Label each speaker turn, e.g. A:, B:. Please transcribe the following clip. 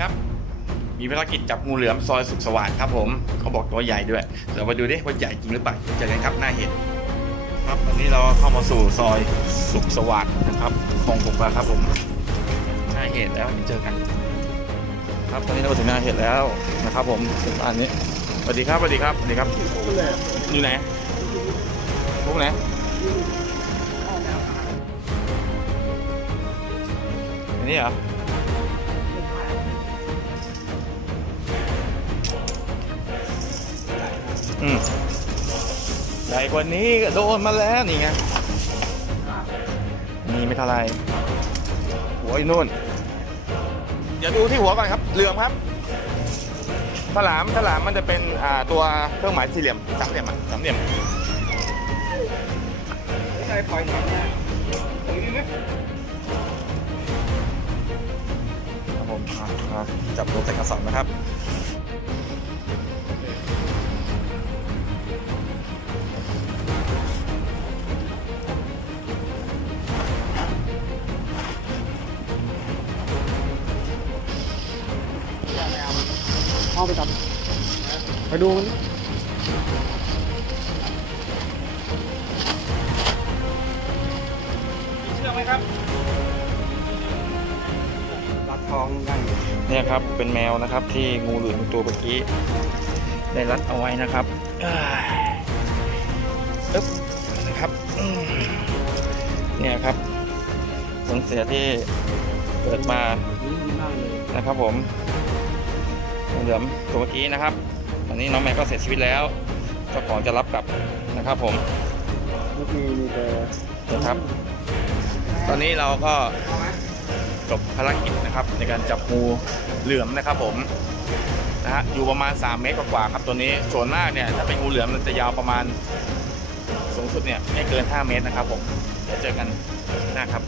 A: ครับ มีภารกิจจับงูเหลือมซอยสุขสวัสดิ์ครับผมเขาบอกตัวใหญ่ด้วยเดี๋ยวมาดูดิว่าใหญ่จริงหรือเปล่าเจอกันครับหน้าเห็ดครับตอนนี้เราเข้ามาสู่ซอยสุขสวัสดิ์นะครับของผมแล้วครับผมหน้าเห็ดแล้วเจอกัน ครับตอนนี้เรามาถึงหน้าเห็ดแล้วนะครับ ผมถึงบ้านนี้สวัสดีครับสวัสดีครับสวัสดีครับอยู่ไหนพวกไหนอันนี้เหรอ ใหญ่กว่านี้ก็โดนมาแล้วนี่ไงนี่ไม่เท่าไรหัวอยู่นู่น เดี๋ยวดูที่หัวก่อนครับเหลือมครับฉลามฉลามมันจะเป็นตัวเครื่องหมายสี่เหลี่ยมสามเหลี่ยมอะสามเหลี่ยม
B: ใช่ปล่อยหนังเนี่ยตรงนี้นะ
A: ครับผมจับตัวใส่กระสอบนะครับ
B: เอาไปทำไปดูมันเชื่อไหมครับรัดทองได้
A: เนี่ยครับเป็นแมวนะครับ ที่งูเหลือมตัวเมื่อกี้ได้รัดเอาไว้นะครับอ่าอึ๊บนะครับอืมเนี่ยครับผลเสียที่เกิดมา
B: นี่ดีมากเลย
A: นะครับผมงู เหลือมตัวเมื่อกี้นะครับ ตอนนี้น้องแมวก็เสียชีวิตแล้วเจ้าของจะรับกลับนะครับผม
B: เมื่อกี้มีแต่
A: นะครับ ตอนนี้เราก็จบภารกิจนะครับ ในการจับงูเหลือมนะครับผมนะฮะอยู่ประมาณ 3 เมตรกว่าๆครับตัวนี้ส่วนมากเนี่ยถ้าเป็นงูเหลือมมันจะยาวประมาณสูงสุดเนี่ยไม่เกิน 5 เมตรนะครับผมเดี๋ยวเจอกันหน้าครับ